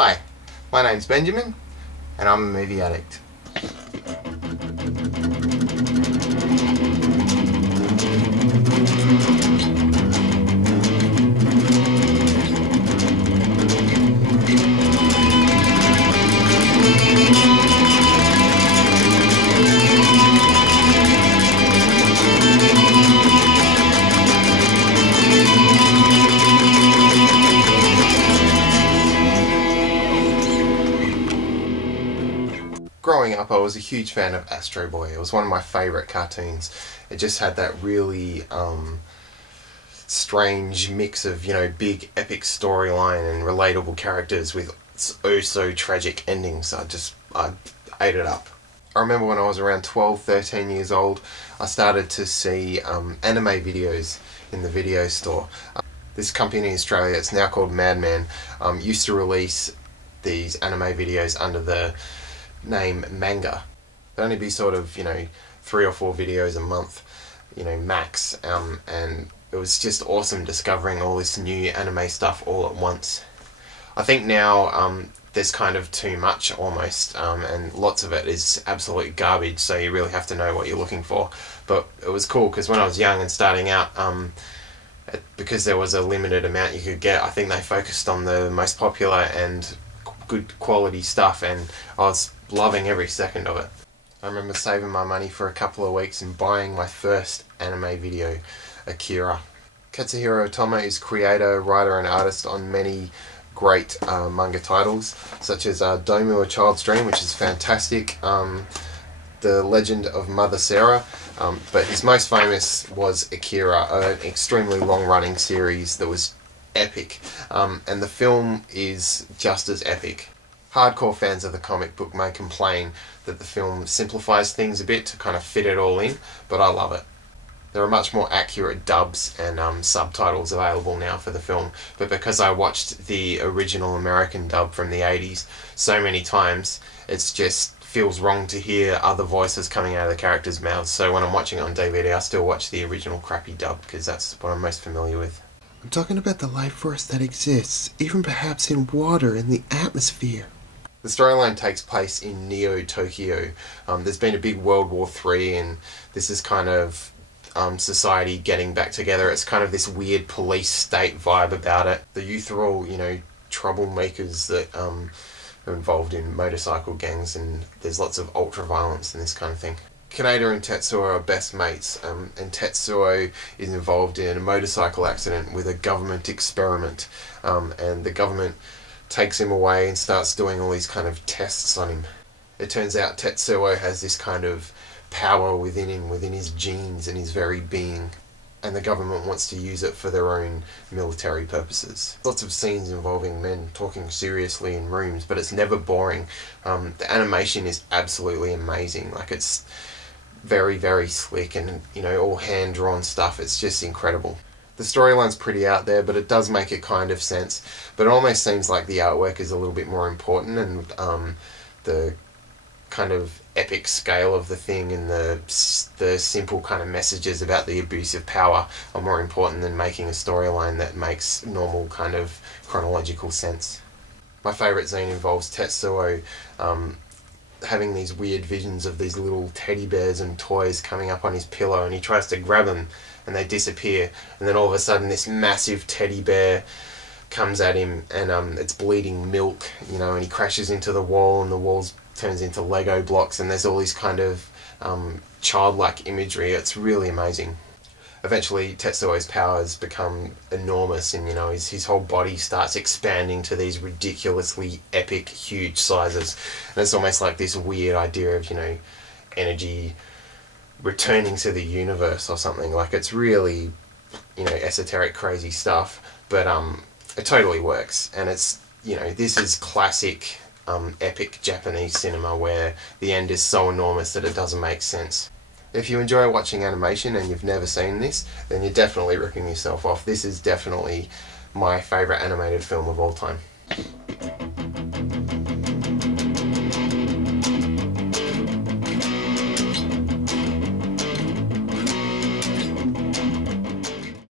Hi, my name's Benjamin, and I'm a movie addict. Growing up, I was a huge fan of Astro Boy. It was one of my favourite cartoons. It just had that really strange mix of, big epic storyline and relatable characters with oh so tragic endings. I ate it up. I remember when I was around 12, 13 years old, I started to see anime videos in the video store. This company in Australia, it's now called Madman, used to release these anime videos under the name manga. There'd only be sort of 3 or 4 videos a month, max, and it was just awesome discovering all this new anime stuff all at once. I think now there's kind of too much almost, and lots of it is absolute garbage, so you really have to know what you're looking for. But it was cool because when I was young and starting out, because there was a limited amount you could get, I think they focused on the most popular and good quality stuff, and I was loving every second of it. I remember saving my money for a couple of weeks and buying my first anime video, Akira. Katsuhiro Otomo is creator, writer and artist on many great manga titles, such as Domu, A Child's Dream, which is fantastic, The Legend of Mother Sarah, but his most famous was Akira, an extremely long-running series that was epic, and the film is just as epic. Hardcore fans of the comic book may complain that the film simplifies things a bit to kind of fit it all in, but I love it. There are much more accurate dubs and subtitles available now for the film, but because I watched the original American dub from the 80s so many times, it just feels wrong to hear other voices coming out of the characters' mouths, so when I'm watching it on DVD I still watch the original crappy dub because that's what I'm most familiar with. I'm talking about the life force that exists, even perhaps in water in the atmosphere. The storyline takes place in Neo-Tokyo. There's been a big World War III, and this is kind of society getting back together. It's kind of this weird police state vibe about it. The youth are all, troublemakers that are involved in motorcycle gangs, and there's lots of ultra-violence and this kind of thing. Kaneda and Tetsuo are best mates, and Tetsuo is involved in a motorcycle accident with a government experiment, and the government takes him away and starts doing all these kind of tests on him. It turns out Tetsuo has this kind of power within him, within his genes and his very being, and the government wants to use it for their own military purposes. Lots of scenes involving men talking seriously in rooms, but it's never boring. The animation is absolutely amazing. Like, it's very, very slick and, all hand-drawn stuff. It's just incredible. The storyline's pretty out there, but it does make it kind of sense. But it almost seems like the artwork is a little bit more important, and the kind of epic scale of the thing and the simple kind of messages about the abuse of power are more important than making a storyline that makes normal kind of chronological sense. My favourite scene involves Tetsuo having these weird visions of these little teddy bears and toys coming up on his pillow, and he tries to grab them and they disappear, and then all of a sudden this massive teddy bear comes at him, and it's bleeding milk, and he crashes into the wall, and the wall turns into Lego blocks, and there's all this kind of childlike imagery. It's really amazing. Eventually Tetsuo's powers become enormous, and his whole body starts expanding to these ridiculously epic, huge sizes, and it's almost like this weird idea of energy returning to the universe or something. Like, it's really esoteric, crazy stuff, but it totally works, and it's this is classic epic Japanese cinema where the end is so enormous that it doesn't make sense. If you enjoy watching animation and you've never seen this, then you're definitely ripping yourself off. This is definitely my favourite animated film of all time.